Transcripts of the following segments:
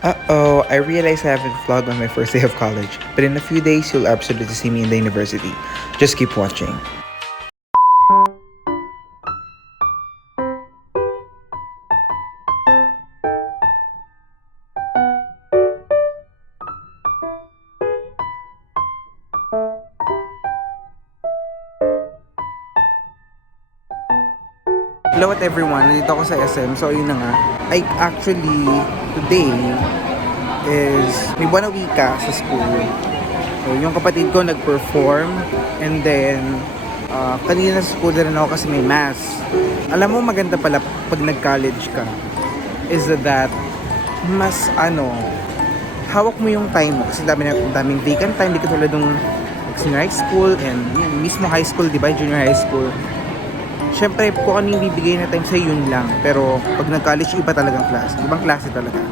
Uh-oh, I realize I haven't vlogged on my first day of college, but in a few days, you'll absolutely see me in the university. Just keep watching. Hello at everyone, nandito ako sa SM. So yun na nga, today is may buwan na wika sa school. So yung kapatid ko nag-perform, and then kanina sa school na rin ako kasi may mass. Alam mo maganda pala pag nag-college ka is that mas hawak mo yung time mo kasi daming vacant time, di katulad nung senior high school and yung mismo high school, di ba, junior high school. Siyempre, kung ano yung bibigay na time sa'yo, yun lang. Pero, pag nag-college, iba talagang klase. Ibang klase talaga.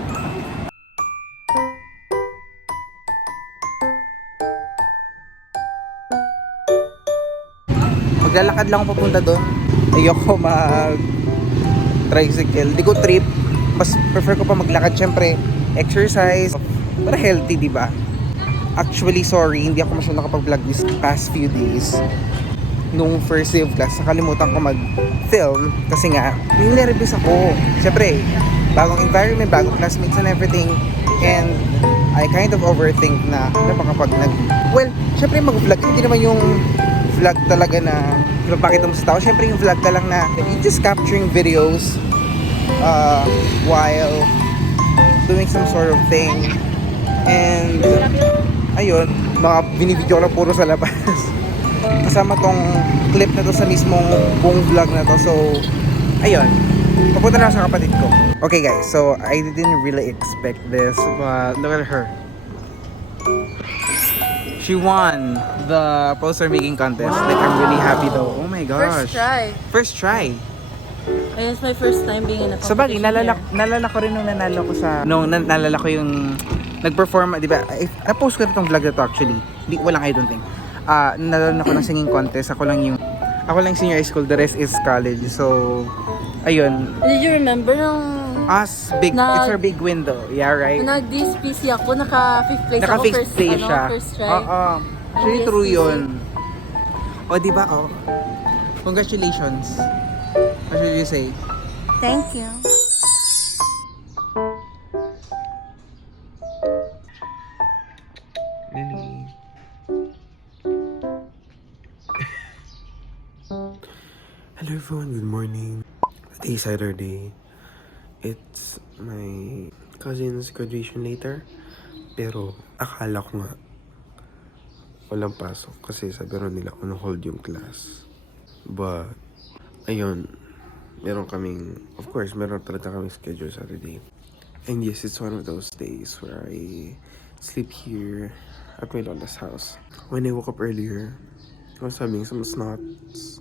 Maglalakad lang ako papunta doon. Ayoko mag-tricycle. Di ko trip. Mas prefer ko pa maglakad. Siyempre, exercise. Para healthy, di ba? Actually, sorry, hindi ako masyadong nakapag-vlog this past few days. Nung first day of class, nakalimutan ko mag-film kasi nga, yung nervous ako. Siyempre, bagong environment, bagong classmates and everything. And I kind of overthink na baka pag well, siyempre mag-vlog, hindi naman yung vlog talaga na pinapakita mo sa tao. Siyempre yung vlog ka lang na you're just capturing videos while doing some sort of thing. And ayun, mga binibidyo ko lang puro sa labas. Kasama tong clip na to sa mismong buong vlog na to. So, ayun. Papunta na sa kapatid ko. Okay guys, so I didn't really expect this, but look at her. She won the poster making contest. Wow. Like, I'm really happy though. Oh my gosh. First try. Ayun, it's my first time being in a competition. Sa bagay, nalala ko rin nung nanalo ko sa... nalala ko yung nag-perform, di ba? Na-post ko itong vlog na to actually. Walang I don't think. Nalala ko ng singing contest. Ako lang senior high school, the rest is college. So, ayun. Did you remember nung... It's our big window. Yeah, right? Nag-DSPC ako, naka-fifth place ako. Naka-fifth place siya. First try. Actually, true yun. O, di ba? Oh. Congratulations. What should you say? Thank you. Really? Hello everyone, good morning. Today's Saturday. It's my cousin's graduation later. Pero akala ko nga walang pasok kasi sabi rin nila on hold yung class. But ayun, meron talaga kaming schedule Saturday. And yes, it's one of those days where I sleep here at my lola's house. When I woke up earlier, I was having some snots.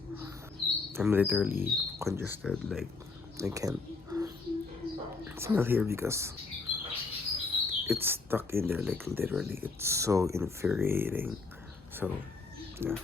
I'm literally congested, like I can't smell here because it's stuck in there, like literally. It's so infuriating. So, yeah.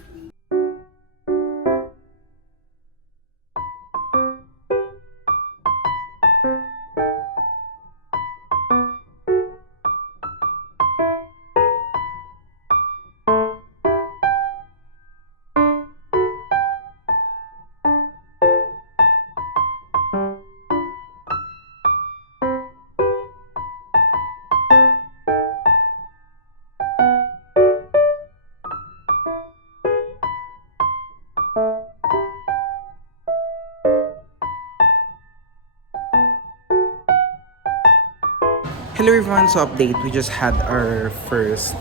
Hello everyone, so update, we just had our first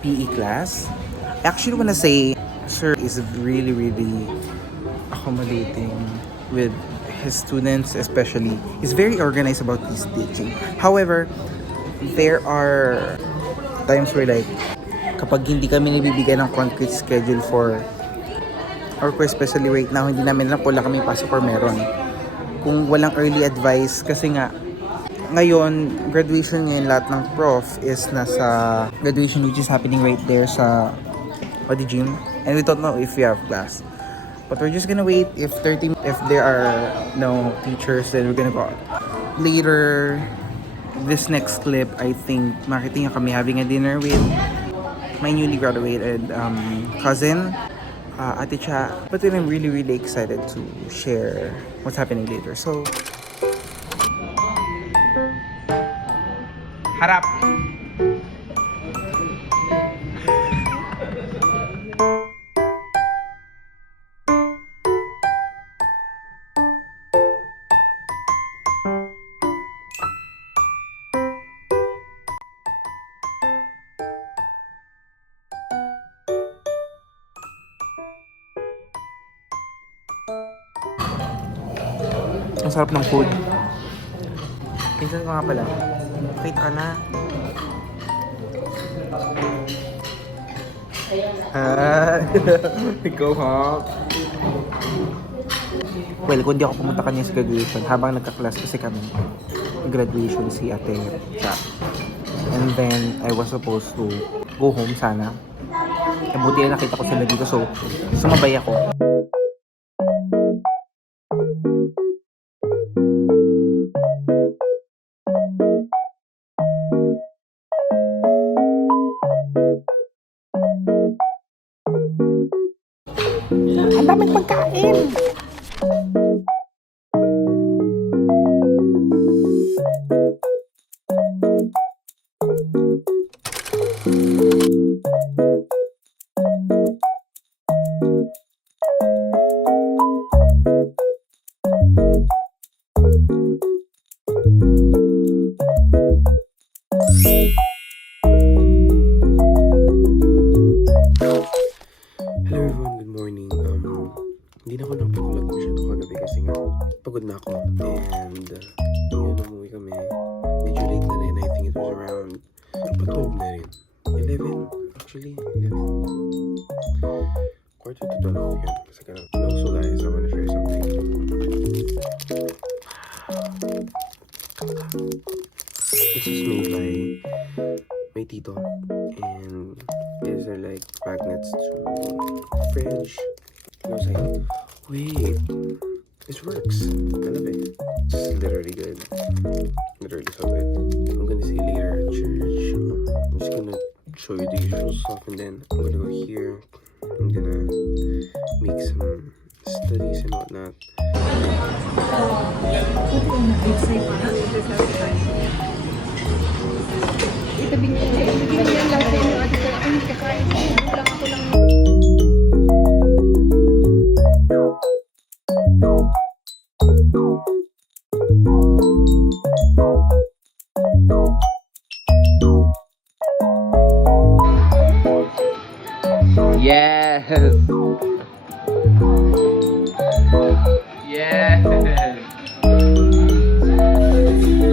PE class. I actually wanna say sir is really accommodating with his students, especially he's very organized about his teaching. However, there are times where like kapag hindi kami nabibigyan ng concrete schedule for or especially right now hindi namin alam wala kami pasok or meron, kung walang early advice kasi nga ngayon, graduation ngayon, lahat ng prof is nasa graduation which is happening right there sa the gym. And we don't know if we have class. But we're just gonna wait if there are no teachers, then we're gonna go out. Later, this next clip, I think makita niyo kami having a dinner with my newly graduated cousin, Ate Cha. But then I'm really, really excited to share what's happening later. So, harap! Ang sarap ng food. Pinsan ko nga pala. Wait ka na. Ikaw ha? Well, kung di ako pumunta kanya sa graduation, habang nagka-class kasi kami, graduation si Ate Cha. And then, I was supposed to go home sana. Eh, buti na nakita ko sila dito, so sumabay ako. Ang daming pagkain! Hello everyone, good morning. Hindi na ako nag-vlog masyado kagabi kasi nga pagod na ako. And ngayon umuwi kami. Medyo late na rin. I think it was around pa 12 na rin. 11? Actually, 11. Quarter to 12 yan. Kasi ganun. And also guys, I wanna share something. This was made by my tito. And these are like magnets to fridge. I was like, wait, this works. I love it. It's literally good. Literally so good. I'm gonna see you later at church. I'm just gonna show you the usual stuff and then I'm gonna go here. I'm gonna make some studies and whatnot. Yes! Yes!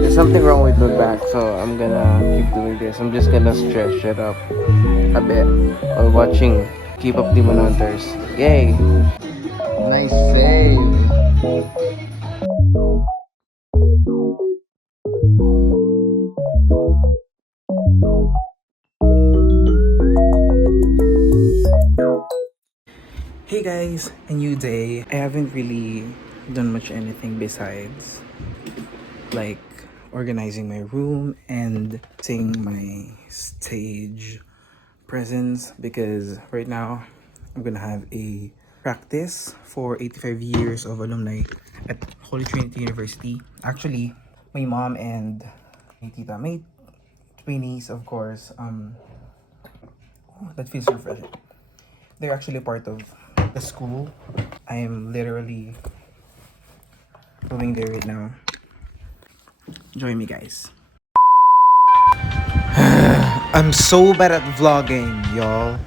There's something wrong with my back, so I'm gonna keep doing this. I'm just gonna stretch it up a bit while watching Keep Up Demon Hunters. Yay! Nice save! Hey guys, a new day. I haven't really done much anything besides like organizing my room and seeing my stage presence because right now I'm gonna have a practice for 85 years of alumni at Holy Trinity University. Actually, my mom and my tita, my twinnies, of course, that feels refreshing. They're actually part of the school. I am literally going there right now. Join me, guys. I'm so bad at vlogging, y'all.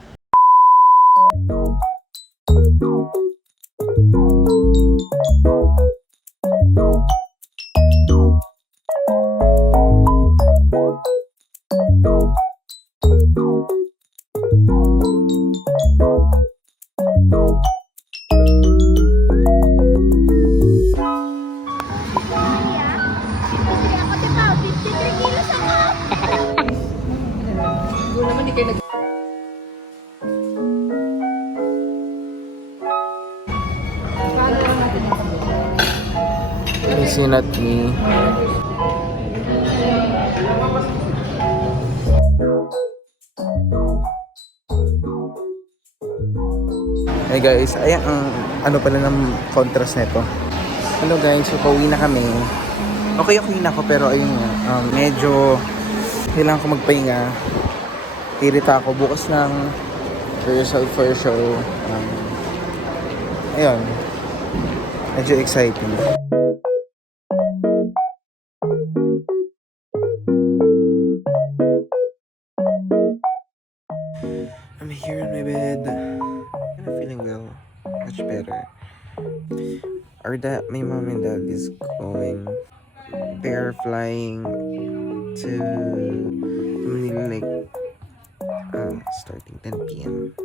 Missing at me. Hey guys, ayan ang ano pala ng contrast nito. Hello guys, so pauwi na kami. Okay na ako pero ayun nga, medyo kailangan ko magpahinga. Irita ako bukas ng rehearsal for show. Ayun, medyo exciting. I'm here in my bed. I'm feeling well, much better. My mom and dad is going. They're flying to Manila like starting 10 p.m.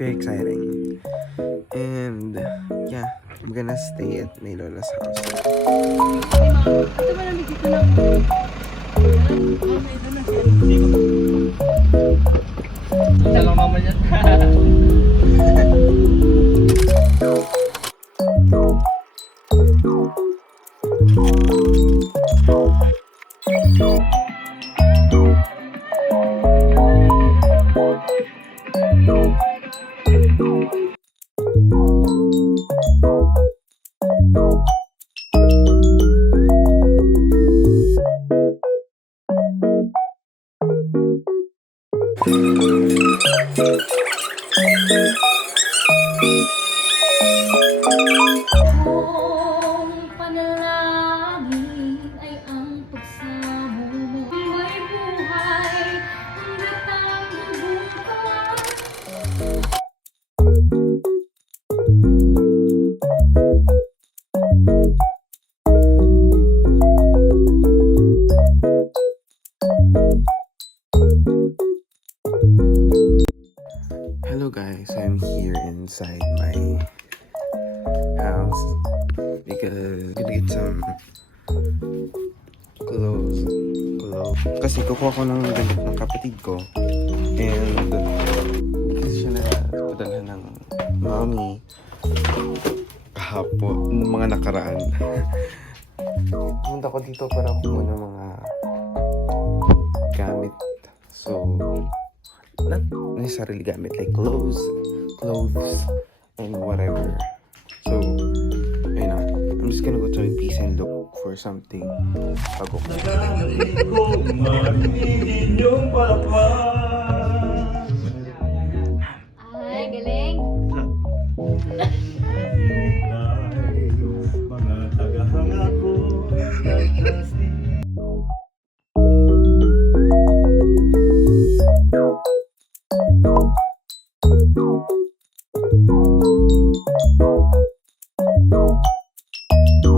Very exciting. And yeah, I'm gonna stay at my lola's house. Talong naman yan. Kung panalangin ay ang pagsamo mo, may buhay hanggat ang bubukas. Hello guys, I'm here inside my house because I'm gonna get some clothes. Kasi kukuha ko ng damit ng kapatid ko and kasi siya na padalhan ng mommy kahapon, mga nakaraan. Pumunta ko dito para kumuha ng mga gamit. So, not necessarily gamit, like clothes, and whatever. So, ayun na. I'm just gonna go to my piece and look for something bago. Ay, galing!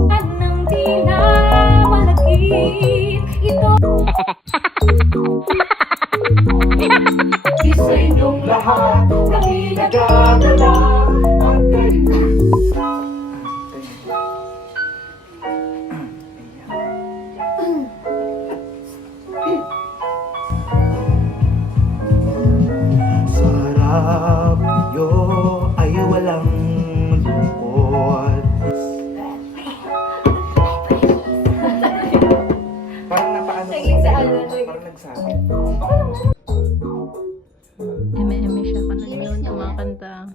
Nang tila malagit ito. Isa inyong lahat kami nagdadala at Sarap niyo ay walang lungkot. Parang napaano ko. Parang nagsabi. Eme-eme siya ka na yun, kumakanta.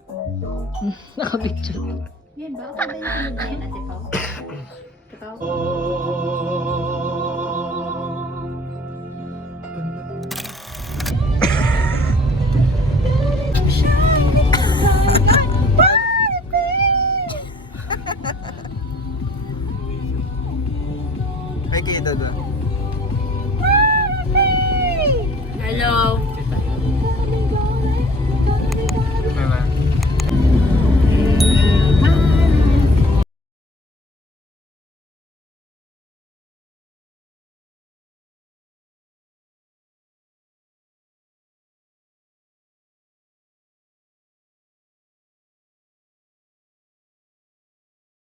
Nakapicture. Yan ba? Ako ba yung pinagdayan natin, Pao? Ay, kayo doon. Hello!